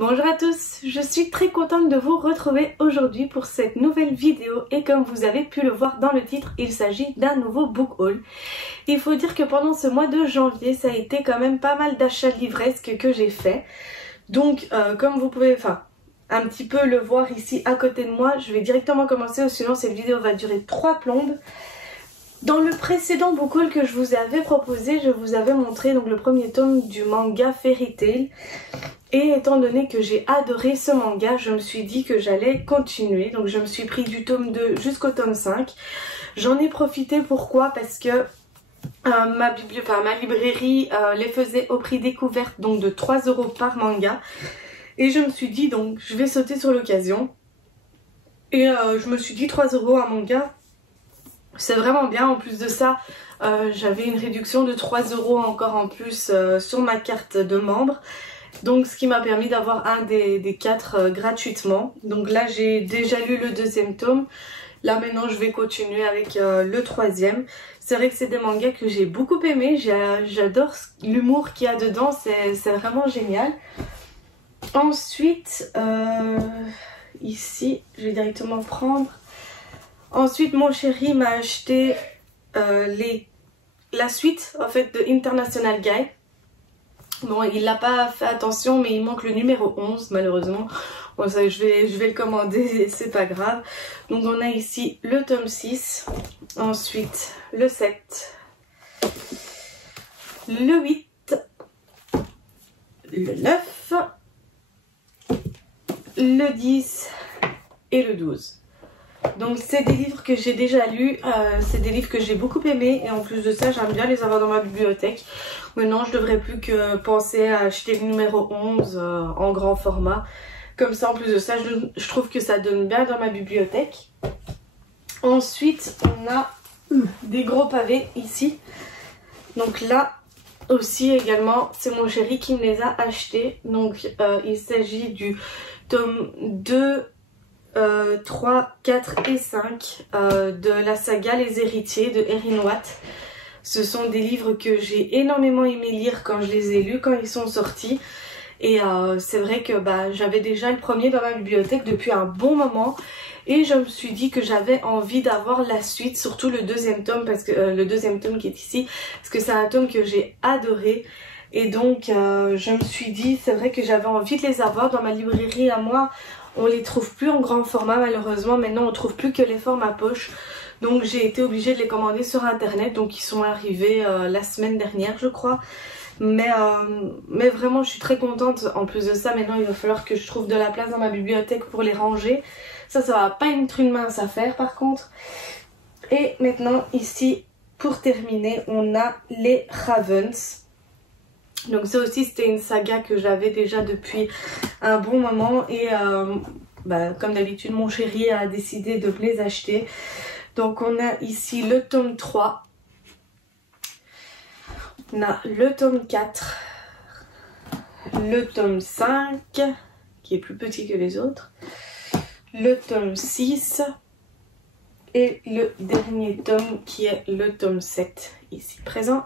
Bonjour à tous, je suis très contente de vous retrouver aujourd'hui pour cette nouvelle vidéo et comme vous avez pu le voir dans le titre, il s'agit d'un nouveau book haul. Il faut dire que pendant ce mois de janvier, ça a été quand même pas mal d'achats livresques que j'ai fait. Donc comme vous pouvez un petit peu le voir ici à côté de moi, je vais directement commencer, sinon cette vidéo va durer 3 plombes. Dans le précédent book haul que je vous avais proposé, je vous avais montré donc le premier tome du manga Fairy Tail. Et étant donné que j'ai adoré ce manga, je me suis dit que j'allais continuer. Donc je me suis pris du tome 2 jusqu'au tome 5. J'en ai profité, pourquoi? Parce que ma librairie les faisait au prix découverte, donc de 3 € par manga. Et je me suis dit donc je vais sauter sur l'occasion. Et je me suis dit 3 € un manga, c'est vraiment bien. En plus de ça, j'avais une réduction de 3 € encore en plus sur ma carte de membre. Donc ce qui m'a permis d'avoir un des 4 gratuitement. Donc là j'ai déjà lu le 2e tome. Là maintenant je vais continuer avec le 3e. C'est vrai que c'est des mangas que j'ai beaucoup aimé. J'adore l'humour qu'il y a dedans. C'est vraiment génial. Ensuite ici je vais directement prendre. Ensuite mon chéri m'a acheté la suite en fait de International Guy. Bon, il n'a pas fait attention, mais il manque le numéro 11 malheureusement. Bon, ça, je vais le commander, c'est pas grave. Donc on a ici le tome 6, ensuite le 7, le 8, le 9, le 10 et le 12. Donc c'est des livres que j'ai déjà lus, c'est des livres que j'ai beaucoup aimés et en plus de ça j'aime bien les avoir dans ma bibliothèque. Maintenant je devrais plus que penser à acheter le numéro 11 en grand format. Comme ça en plus de ça je trouve que ça donne bien dans ma bibliothèque. Ensuite on a des gros pavés ici. Donc là aussi également c'est mon chéri qui me les a achetés. Donc il s'agit du tome 2, 3, 4 et 5 de la saga Les Héritiers de Erin Watt. Ce sont des livres que j'ai énormément aimé lire quand je les ai lus, quand ils sont sortis. Et c'est vrai que j'avais déjà le premier dans ma bibliothèque depuis un bon moment. Et je me suis dit que j'avais envie d'avoir la suite, surtout le 2e tome, parce que le 2e tome qui est ici, parce que c'est un tome que j'ai adoré. Et donc je me suis dit, c'est vrai que j'avais envie de les avoir dans ma librairie à moi. On les trouve plus en grand format malheureusement, maintenant on trouve plus que les formats poche. Donc j'ai été obligée de les commander sur internet, donc ils sont arrivés la semaine dernière je crois. Mais vraiment je suis très contente. En plus de ça, maintenant il va falloir que je trouve de la place dans ma bibliothèque pour les ranger. Ça va pas être une mince affaire par contre. Et maintenant ici pour terminer on a les Ravens. Donc ça aussi c'était une saga que j'avais déjà depuis un bon moment et comme d'habitude mon chéri a décidé de me les acheter. Donc on a ici le tome 3, on a le tome 4, le tome 5 qui est plus petit que les autres, le tome 6 et le dernier tome qui est le tome 7 ici présent.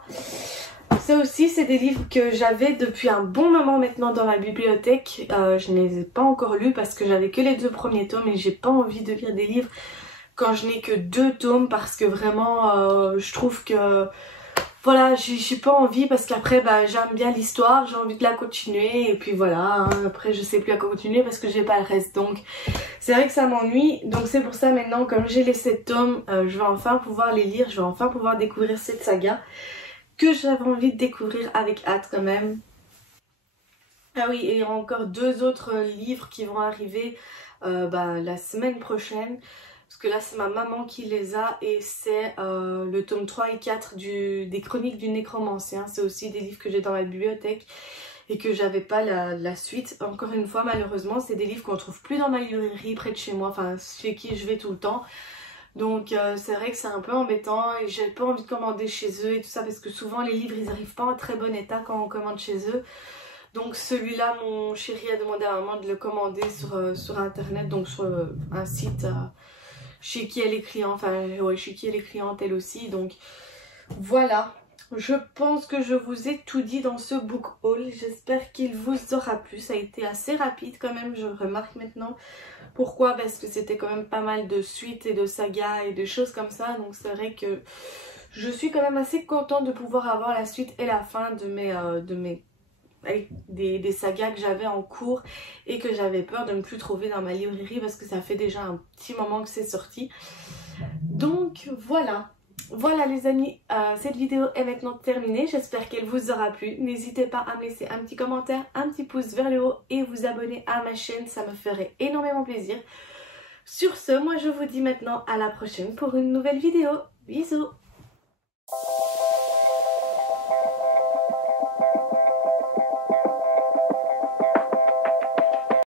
Ça aussi c'est des livres que j'avais depuis un bon moment maintenant dans ma bibliothèque. Je ne les ai pas encore lus parce que j'avais que les 2 premiers tomes et j'ai pas envie de lire des livres quand je n'ai que 2 tomes parce que vraiment je trouve que voilà, j'ai pas envie parce qu'après j'aime bien l'histoire, j'ai envie de la continuer et puis voilà, hein, après je sais plus à quoi continuer parce que j'ai pas le reste. Donc c'est vrai que ça m'ennuie, donc c'est pour ça maintenant comme j'ai les 7 tomes, je vais enfin pouvoir les lire, je vais enfin pouvoir découvrir cette saga que j'avais envie de découvrir avec hâte quand même. Ah oui, et il y aura encore 2 autres livres qui vont arriver la semaine prochaine. Parce que là c'est ma maman qui les a et c'est le tome 3 et 4 des chroniques du nécromancien. C'est aussi des livres que j'ai dans ma bibliothèque et que j'avais pas la suite. Encore une fois malheureusement c'est des livres qu'on trouve plus dans ma librairie près de chez moi, enfin chez qui je vais tout le temps. Donc c'est vrai que c'est un peu embêtant et j'ai pas envie de commander chez eux et tout ça parce que souvent les livres ils arrivent pas en très bon état quand on commande chez eux. Donc celui-là mon chéri a demandé à maman de le commander sur internet, donc sur un site chez qui elle est cliente, enfin ouais, chez qui elle est cliente elle aussi. Donc voilà, Je pense que je vous ai tout dit dans ce book haul. J'espère qu'il vous aura plu. Ça a été assez rapide quand même, je remarque maintenant. Pourquoi? Parce que c'était quand même pas mal de suites et de sagas et de choses comme ça. Donc c'est vrai que je suis quand même assez contente de pouvoir avoir la suite et la fin des sagas que j'avais en cours et que j'avais peur de ne plus trouver dans ma librairie parce que ça fait déjà un petit moment que c'est sorti. Donc voilà. Voilà les amis, cette vidéo est maintenant terminée, j'espère qu'elle vous aura plu. N'hésitez pas à me laisser un petit commentaire, un petit pouce vers le haut et vous abonner à ma chaîne, ça me ferait énormément plaisir. Sur ce, moi je vous dis maintenant à la prochaine pour une nouvelle vidéo. Bisous!